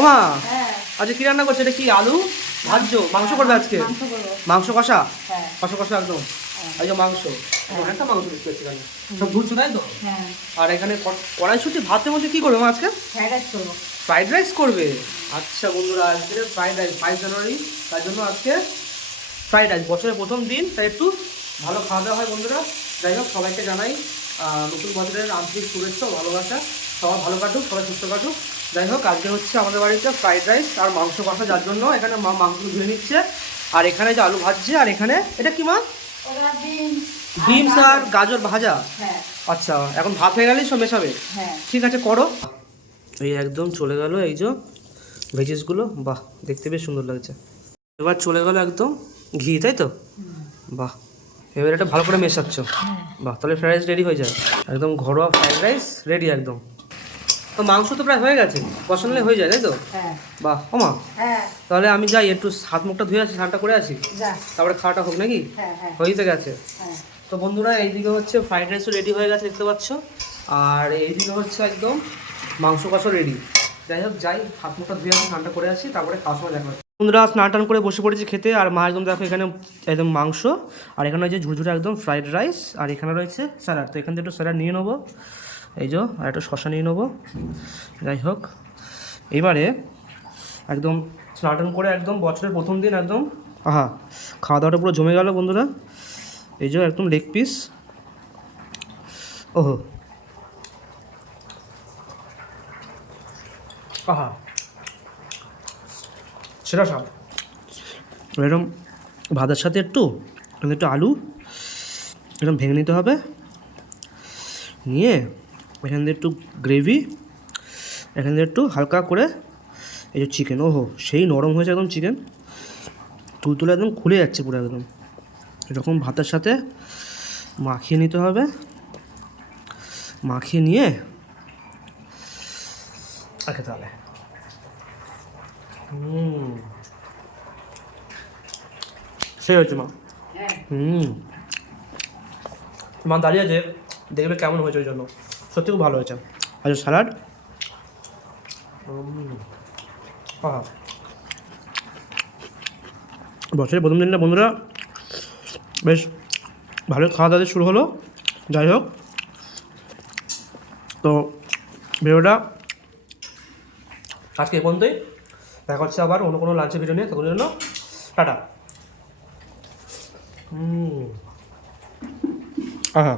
ওমা হ্যাঁ আজকে কি রান্না করছে? এটা কি আলু ভাজছো? মাংস করবে আজকে? মাংস করবো। মাংস কষা? হ্যাঁ কষা কষা একদম। এই যে মাংস, অনেকটা মাংস দেখতে পাচ্ছি এখানে। সব ধুচ্ছো তাই তো? হ্যাঁ আর এখানে কড়াইশুটি ভাতের মধ্যে কি করবে মা আজকে? ফ্রাইড রাইস করবো। ফ্রাইড রাইস করবে? আচ্ছা বন্ধুরা, আজকে ফ্রাইড রাইস 5 জানুয়ারি, তার জন্য আজকে ফ্রাইড রাইস, বছরের প্রথম দিন, তাই একটু ভালো খাওয়া দাওয়া হয় বন্ধুরা। যাই হোক, সবাইকে জানাই নতুন বছরের আন্তরিক শুভেচ্ছা ও ভালোবাসা। সবাই ভালো কাটুক, সবাই সুস্থ কাটুক। যাই হোক, আজকে হচ্ছে আমাদের বাড়িতে ফ্রাইড রাইস আর মাংস কষা, যার জন্য এখানে মা মাংস ধুয়ে নিচ্ছে, আর এখানে যে আলু ভাজছে, আর এখানে এটা কি মা? ওরা বিনস আর গাজর ভাজা। হ্যাঁ আচ্ছা, এখন ভাত হয়ে গেলেই সব মেশাবে? হ্যাঁ ঠিক আছে, করো। এই একদম চলে গেল এই যে ভেজিসগুলো, বাহ দেখতে বেশ সুন্দর লাগছে। এবার চলে গেল একদম ঘি, তাই তো? বাহ, এবার এটা ভালো করে মেশাচ্ছ। বাহ, তাহলে ফ্রাইড রাইস রেডি হয়ে যায় একদম। ঘরোয়া ফ্রাইড রাইস রেডি একদম। তো মাংস তো প্রায় হয়ে গেছে, কষালে হয়ে যায়, তাই তো? হ্যাঁ বাহ ওমা, হ্যাঁ তাহলে আমি যাই একটু হাত মুখটা ধুয়ে আসি, স্নানটা করে আসি, যা তারপরে খাওয়াটা হোক নাকি? হ্যাঁ হ্যাঁ হয়েই তো গেছে। হ্যাঁ তো বন্ধুরা, এইদিকে হচ্ছে ফ্রাইড রাইসও রেডি হয়ে গেছে দেখতে পাচ্ছ, আর এইদিকে হচ্ছে একদম মাংস কষাও রেডি। যাই হোক, যাই হাত মুখটা ধুয়ে আসি, স্নানটা করে আসি, তারপরে খাওয়ার সময় দেখা হচ্ছে। বন্ধুরা, স্নান টান করে বসে পড়েছি খেতে, আর মা একদম দেখো এখানে একদম মাংস, আর এখানে রয়েছে ঝুরঝুরে একদম ফ্রাইড রাইস, আর এখানে রয়েছে স্যালাড। তো এখান থেকে একটু স্যালাড নিয়ে নেবো, এই যে, আর একটু শসা নিয়ে নেবো। যাই হোক, এবারে একদম স্নান টান করে একদম বছরের প্রথম দিন একদম, আহা, খাওয়া দাওয়াটা পুরো জমে গেল বন্ধুরা। এই যে একদম লেগ পিস, ওহো, আহা, সেটা সব এরকম ভাতের সাথে একটু একটু আলু এরকম ভেঙে নিতে হবে, নিয়ে এখান থেকে একটু গ্রেভি, এখান থেকে একটু হালকা করে এই যে চিকেন, ওহো সেই নরম হয়েছে একদম চিকেন, তুলতুলে একদম খুলে যাচ্ছে পুরো একদম। এরকম ভাতের সাথে মাখিয়ে নিতে হবে, মাখিয়ে নিয়ে আর খেতে হবে। সেই হচ্ছে মা। মা দাঁড়িয়ে আছে, দেখবে কেমন হয়েছে, ওই জন্য সত্যি খুব ভালো হয়েছে। আচ্ছা, স্যালাড, বছরের প্রথম দিনটা বন্ধুরা বেশ ভালো খাওয়া দাওয়া দিয়ে শুরু হলো। যাই হোক, তো ভিডিওটা আজকে এই পর্যন্তই, দেখা হচ্ছে আবার অন্য কোনো লাঞ্চের ভিডিও নিয়ে, তখন জন্য টাটা। আহা।